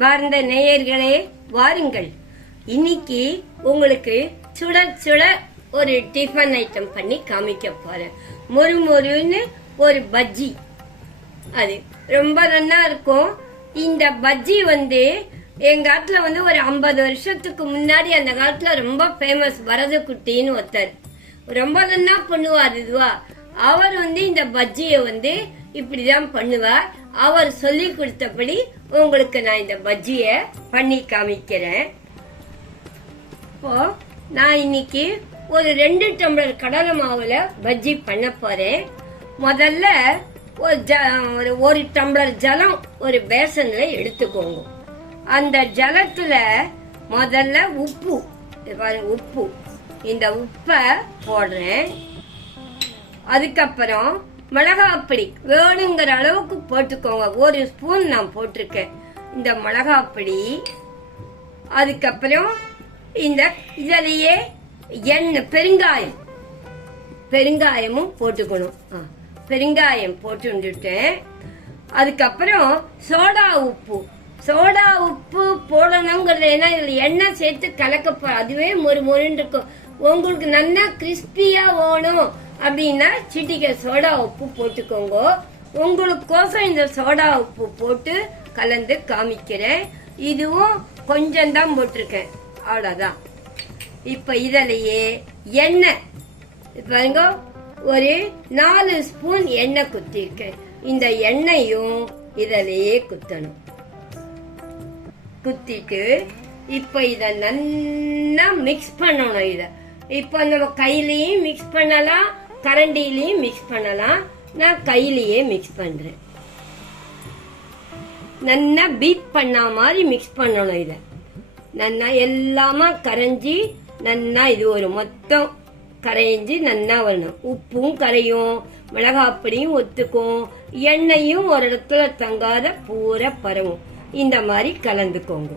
அன்பார்ந்த நேயர்களே வாருங்கள். இன்னைக்கு உங்களுக்கு சுட சுட ஒரு டிஃபன் ஐட்டம் பண்ணி காமிக்க போறேன். மொறு மொறுன்னு ஒரு பஜ்ஜி. அது ரொம்ப நல்லா இருக்கும். இந்த பஜ்ஜி வந்து எங்க காலத்துல வந்து ஒரு ஐம்பது வருஷத்துக்கு முன்னாடி அந்த காலத்துல ரொம்ப ஃபேமஸ் வரது குட்டின்னு ஒருத்தர். ரொம்ப நல்லா பண்ணுவார் இதுவா. அவர் வந்து இந்த பஜ்ஜியை வந்து இப்படிதான் பண்ணுவார். அவர் சொல்லி கொடுத்தபடி உங்களுக்கு நான் இந்த பஜ்ஜியை பண்ணி காமிக்கிறேன். இப்போ நான் இன்னைக்கு ஒரு ரெண்டு டம்ளர் கடலை மாவுல பஜ்ஜி பண்ண போறேன். முதல்ல ஒரு ஜ- ஒரு ஒரு டம்ளர் ஜலம் ஒரு பேசன்ல எடுத்துக்கோங்க. அந்த ஜலத்துல முதல்ல உப்பு பாருங்க உப்பு. இந்த உப்பை போடுறேன். அதுக்கப்புறம் மிளகாப்பொடி வேணுங்கிற அளவுக்கு போட்டுக்கோங்க. ஒரு ஸ்பூன் நான் போட்டிருக்கேன். இந்த மிளகாப்பொடி அதுக்கப்புறம் இந்த இதிலேயே எண்ணெய் பெருங்காயம். பெருங்காயமும் போட்டுக்கணும். ஆ, பெருங்காயம் போட்டுட்டேன் அதுக்கப்புறம் சோடா உப்பு. சோடா உப்பு போடணுங்கிறது ஏன்னா இதில் எண்ணெய் சேர்த்து கலக்கப்போ அதுவே மொறு மொறுன்னு இருக்கும். உங்களுக்கு நல்லா கிறிஸ்பியாக வேணும். அப்படின்னா சிட்டிகை சோடா உப்பு போட்டுக்கோங்க. உங்களுக்கோசம் இந்த சோடா உப்பு போட்டு கலந்து காமிக்கிறேன். இதுவும் கொஞ்சம் தான் போட்டிருக்கேன். அவ்வளோதான் இப்போ இதிலேயே எண்ணெய். பாருங்க ஒரு நாலு ஸ்பூன் எண்ணெய் குத்திருக்கேன். இந்த எண்ணெயும் இதிலேயே குத்தணும். குத்திட்டு இப்போ இதை நல்லா மிக்ஸ் பண்ணணும் இதை. இப்போ நம்ம கையிலையும் மிக்ஸ் பண்ணலாம். கரண்டிலையும் மிக்ஸ் பண்ணலாம். நான் கையிலேயே மிக்ஸ் பண்றேன். நல்லா பீட் பண்ண மாதிரி மிக்ஸ் பண்ணணும் இதை. நல்லா எல்லாமா கரைஞ்சி நன்னா இது ஒரு மொத்தம் கரைஞ்சி நல்லா வரணும். உப்பும் கரையும் மிளகாப்பொடியும் ஒத்துக்கும். எண்ணெயும் ஒரு இடத்துல தங்காத பூரா பரவும். இந்த மாதிரி கலந்துக்கோங்க.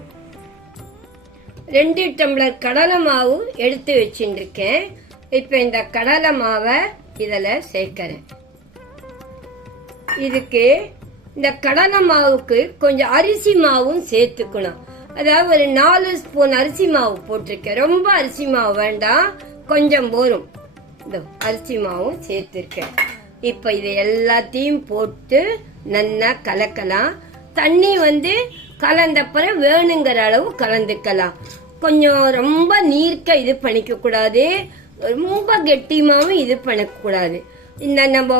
ரெண்டு டம்ளர் கடலை மாவு எடுத்து வச்சுருக்கேன் இப்போ இந்த கடலை மாவை இதில் சேர்க்கிறேன். இதுக்கு இந்த கடலை மாவுக்கு கொஞ்சம் அரிசி மாவும் சேர்த்துக்கணும். அதாவது ஒரு நாலு ஸ்பூன் அரிசி மாவு போட்டிருக்கேன். ரொம்ப அரிசி மாவு வேண்டாம். கொஞ்சம் போரும் இந்த அரிசி மாவும் சேர்த்துருக்கேன். இப்போ இது எல்லாத்தையும் போட்டு நல்லா கலக்கலாம். தண்ணி வந்து கலந்தப்புறம் வேணுங்கிற அளவு கலந்துக்கலாம். கொஞ்சம் ரொம்ப நீர்க்க இது பண்ணிக்க கூடாது ரொம்ப கெட்டியமாகவும் இது பண்ணக்கூடாது. இந்த நம்ம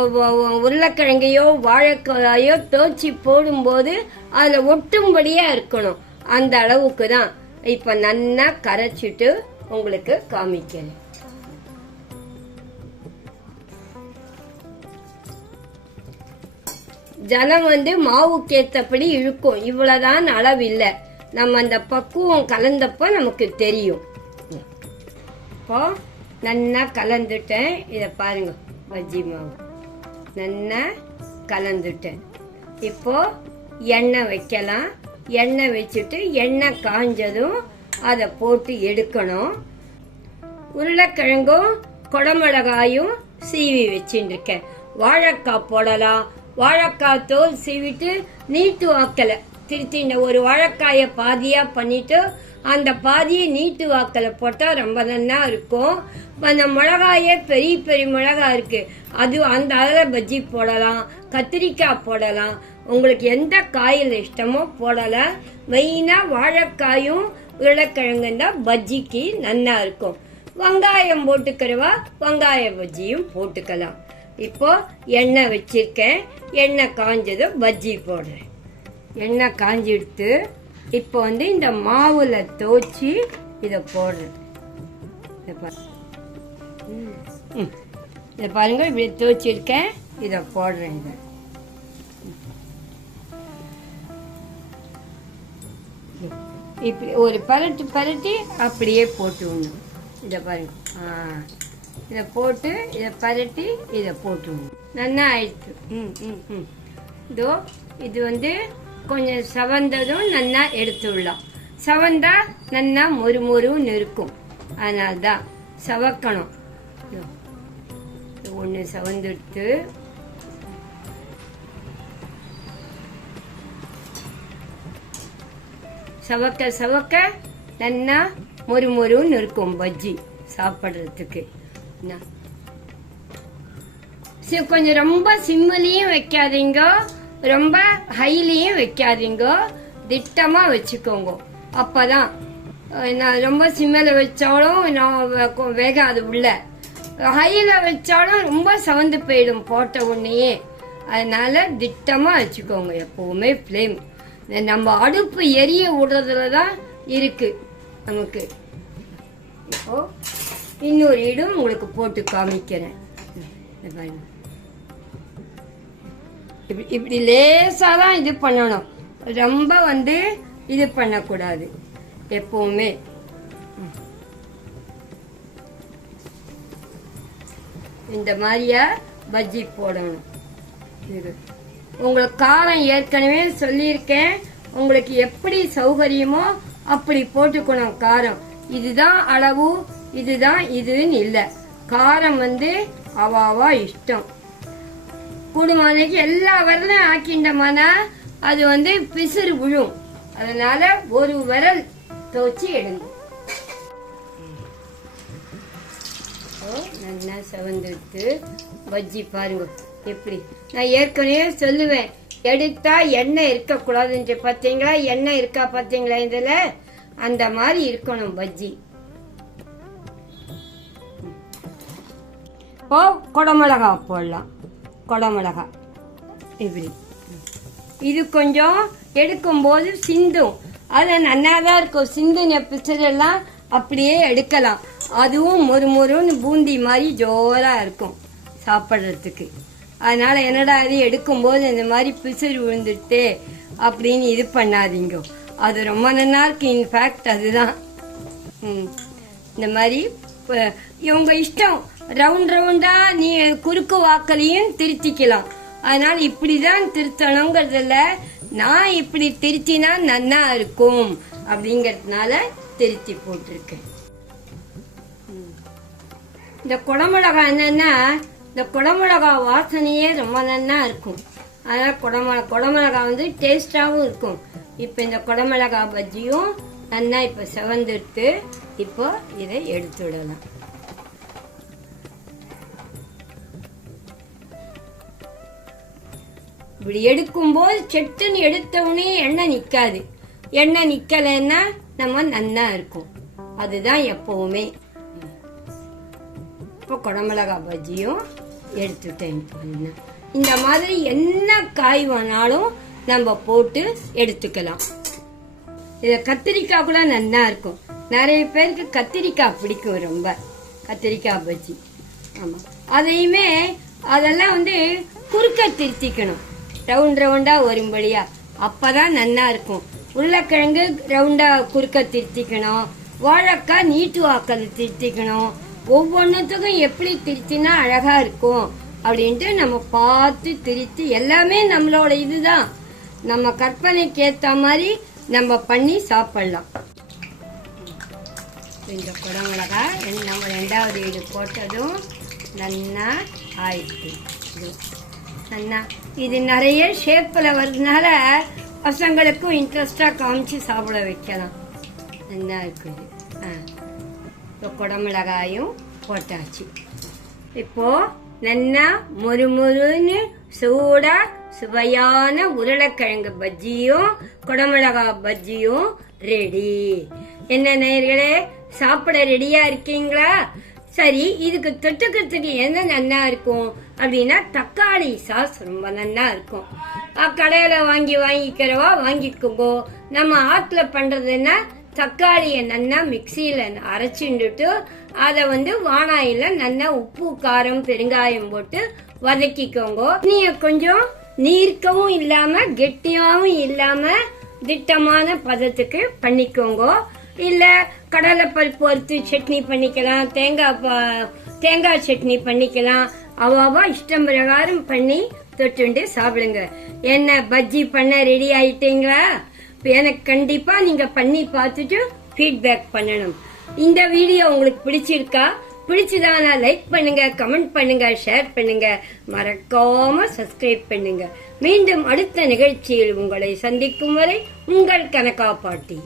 உருளைக்கிழங்கையோ வாழைக்காயோ தோச்சி போடும்போது அதில் ஒட்டும்படியாக இருக்கணும். அந்த அளவுக்கு தான் இப்போ நல்லா கரைச்சிட்டு உங்களுக்கு காமிக்கிறேன். ஜனம் வந்து மாவுக்கு ஏற்றபடி இழுக்கும். இவ்வளோதான் அளவு இல்லை நம்ம அந்த பக்குவம் கலந்தப்போ நமக்கு தெரியும். இப்போ நல்லா கலந்துட்டேன். இதை பாருங்க பஜ்ஜி மாவு நல்லா கலந்துட்டேன். இப்போ எண்ணெய் வைக்கலாம். எண்ணெய் வச்சுட்டு எண்ணெய் காஞ்சதும் அதை போட்டு எடுக்கணும். உருளைக்கிழங்கும் குடமிளகாயும் சீவி வச்சுருக்கேன் வாழைக்காய் போடலாம். வாழைக்காய் தோல் சீவிட்டு நீட்டு வாக்கலை திருத்தி இந்த ஒரு வாழைக்காயை பாதியாக பண்ணிட்டு அந்த பாதியை நீட்டு வாக்கில் போட்டால் ரொம்ப நல்லா இருக்கும். அந்த மிளகாயே பெரிய பெரிய மிளகாய் இருக்குது அது அந்த அதில் பஜ்ஜி போடலாம் கத்திரிக்காய் போடலாம். உங்களுக்கு எந்த காயில் இஷ்டமோ போடலாம். மெயினாக வாழைக்காயும் உருளைக்கிழங்கு தான் பஜ்ஜிக்கு நல்லா இருக்கும். வெங்காயம் போட்டுக்கிறவா? வெங்காய பஜ்ஜியும் போட்டுக்கலாம். இப்போ எண்ணெய் வச்சிருக்கேன். எண்ணெய் காஞ்சதும் பஜ்ஜி போடுறேன். எண்ணெய் காஞ்சிடுத்து இப்போ வந்து இந்த மாவுல தோச்சி இதை போடுறேன் இதை பாருங்க இப்படி தோச்சிருக்கேன். இதை போடுறேன் இதை. இப்படி ஒரு பரட்டு பரட்டி அப்படியே போட்டு விடணும் இதை பாருங்க. இதை போட்டு இதை பரட்டி இதை போட்டு விடணும் நல்லா ஆயிடுச்சு ம் ம் ம். இதோ இது வந்து கொஞ்சம் சவந்ததும் நல்லா எடுத்து விடலாம் சவந்தா நல்லா மொறுமொருன்னு இருக்கும். அதனால தான் சவக்கணும் ஒன்று சவந்தெடுத்து சவக்க சவக்க நல்லா மொறு மொறுன்னு இருக்கும் பஜ்ஜி சாப்பிட்றதுக்கு. கொஞ்சம் ரொம்ப சிம்மிலையும் வைக்காதீங்க. ரொம்ப ஹைலியும் வைக்காதீங்க. திட்டமாக வச்சுக்கோங்க. அப்போ தான் நான் ரொம்ப சிம்மில் வச்சாலும் நான் வேகாது உள்ள. ஹையில் வச்சாலும் ரொம்ப சவந்து போயிடும் போட்ட உடனேயே. அதனால திட்டமாக வச்சுக்கோங்க. எப்போவுமே ஃப்ளேம் நம்ம அடுப்பு எரிய விடுறதுல தான் இருக்கு நமக்கு. இப்போ இன்னொரு இடம் உங்களுக்கு போட்டு காமிக்கிறேன். பாருங்க. இப்படி இப்படி லேசாக தான் இது பண்ணணும். ரொம்ப வந்து இது பண்ணக்கூடாது. எப்பவுமே. இந்த மாதிரியா பஜ்ஜி போடணும். இது. உங்களுக்கு காரம் ஏற்கனவே சொல்லியிருக்கேன். உங்களுக்கு எப்படி சௌகரியமோ அப்படி போட்டுக்கணும் காரம். இதுதான் அளவு இதுதான் இதுன்னு இல்லை. காரம் வந்து அவாவா இஷ்டம். குடும்பத்துக்கு எல்லா விரலும் ஆக்கிண்டோம்னா அது வந்து பிசுறு விழும். அதனால ஒரு விரல் துவச்சி எடுங்க. நல்லா செவந்துட்டு பஜ்ஜி பாருங்க. எப்படி? நான் ஏற்கனவே சொல்லுவேன். எடுத்தா எண்ணெய் இருக்கக்கூடாதுன்ற பார்த்தீங்களா? எண்ணெய் இருக்கா பார்த்தீங்களா இதில்? அந்த மாதிரி இருக்கணும் பஜ்ஜி ஓ குடமிளகா போடலாம். குடமிளகா. இப்படி. இது கொஞ்சம் எடுக்கும்போது சிந்தும். அது நல்லா தான் இருக்கும். சிந்துன பிச்சரெல்லாம் அப்படியே எடுக்கலாம். அதுவும் மொறு மொறுன்னு பூந்தி மாதிரி ஜோராக இருக்கும் சாப்பிட்றதுக்கு. அதனால் என்னடா அது எடுக்கும்போது இந்த மாதிரி பிசுறு விழுந்துட்டு அப்படின்னு இது பண்ணாதீங்க. அது ரொம்ப நல்லா இருக்கு இன்ஃபேக்ட் அதுதான். ம். இந்த மாதிரி இவங்க இஷ்டம். ரவுண்ட் ரவுண்டா நீ குறுக்கு வாக்கலையும் திருத்திக்கலாம். அதனால இப்படிதான் திருத்தணுங்கிறதுல நான் இப்படி திருத்தினா நன்னா இருக்கும் அப்படிங்கறதுனால திருத்தி போட்டிருக்கேன். இந்த குடமிளகா என்னன்னா இந்த குடமிளகா வாசனையே ரொம்ப நன்னா இருக்கும். அதனால குடமிள குடமிளகா வந்து டேஸ்டாகவும் இருக்கும். இப்போ இந்த குடமிளகா பஜ்ஜியும் நன்னா இப்போ செவந்துட்டு இப்போ இதை எடுத்து இப்படி எடுக்கும்போது செட்டுன்னு எடுத்தவுடனே எண்ணெய் நிக்காது. எண்ணெய் நிக்கலைன்னா நம்ம நன்னா இருக்கும். அதுதான் எப்பவுமே. இப்போ குடமிளகா பஜ்ஜியும் எடுத்துட்டேன் பாருங்க இந்த மாதிரி என்ன காய் வேணாலும் நம்ம போட்டு எடுத்துக்கலாம். இத கத்திரிக்காய் கூட நல்லா இருக்கும். நிறைய பேருக்கு கத்திரிக்காய் பிடிக்கும் ரொம்ப. கத்திரிக்காய் பஜ்ஜி. ஆமா. அதையுமே அதெல்லாம் வந்து குறுக்க திருத்திக்கணும். ரவுண்ட் ரவுண்டா வரும்படியா அப்பதான் நன்னா இருக்கும். உருளைக்கிழங்கு ரவுண்டா குறுக்க திருத்திக்கணும். வாழைக்காய் நீட்டு வாக்கல் திருத்திக்கணும். ஒவ்வொன்றுத்துக்கும் எப்படி திருத்தினா அழகா இருக்கும். அப்படின்ட்டு நம்ம பார்த்து திருத்தி எல்லாமே நம்மளோட இதுதான். நம்ம கற்பனைக்கு ஏத்த மாதிரி நம்ம பண்ணி சாப்பிடலாம். இந்த குடமிளகா நம்ம ரெண்டாவது வீடு போட்டதும் நல்லா ஆயிடுச்சு. இது இது நிறைய ஷேப்பில் வர்றதுனால பசங்களுக்கும் இன்ட்ரெஸ்டாக காமிச்சு சாப்பிட வைக்கலாம். நல்லா இருக்குது. ஆ. இப்போ குடமிளகாயும் போட்டாச்சு. இப்போ நல்லா மொறு மொறுன்னு சூடா சுவையான உருளைக்கிழங்கு பஜ்ஜியும் குடமிளகா பஜ்ஜியும் ரெடி என்ன நேர்களே சாப்பிட ரெடியா இருக்கீங்களா? சரி இதுக்கு தொட்டுக்கிறதுக்கு என்ன நல்லா இருக்கும்? அப்படின்னா தக்காளி சாஸ் ரொம்ப நல்லா இருக்கும். கடையில வாங்கி வாங்கிக்கிறவா வாங்கிக்கோங்கோ. நம்ம ஆத்துல பண்றதுன்னா தக்காளியை நல்லா மிக்சியில் அரைச்சுண்டுட்டு அதை வந்து வானாயில நல்லா உப்பு காரம் பெருங்காயம் போட்டு வதக்கிக்கோங்க. நீங்கள் கொஞ்சம் நீர்க்கவும் இல்லாம கெட்டியாவும் இல்லாம திட்டமான பதத்துக்கு பண்ணிக்கோங்க. இல்ல கடலை பருப்பு வறுத்து சட்னி பண்ணிக்கலாம் தேங்காய் பா- தேங்காய் சட்னி பண்ணிக்கலாம். அவாவா இஷ்டம் பிரகாரம் பண்ணி தொட்டுண்டு சாப்பிடுங்க. என்ன பஜ்ஜி பண்ண ரெடி ஆயிட்டீங்களா? எனக்கு கண்டிப்பா நீங்க பண்ணி பார்த்துட்டு ஃபீட்பேக் பண்ணணும். இந்த வீடியோ உங்களுக்கு பிடிச்சிருக்கா? பிடிச்சதானா லைக் பண்ணுங்க கமெண்ட் பண்ணுங்க ஷேர் பண்ணுங்க. மறக்காம சப்ஸ்கிரைப் பண்ணுங்க. மீண்டும் அடுத்த நிகழ்ச்சியில் உங்களை சந்திக்கும் வரை உங்கள் கனகா பாட்டி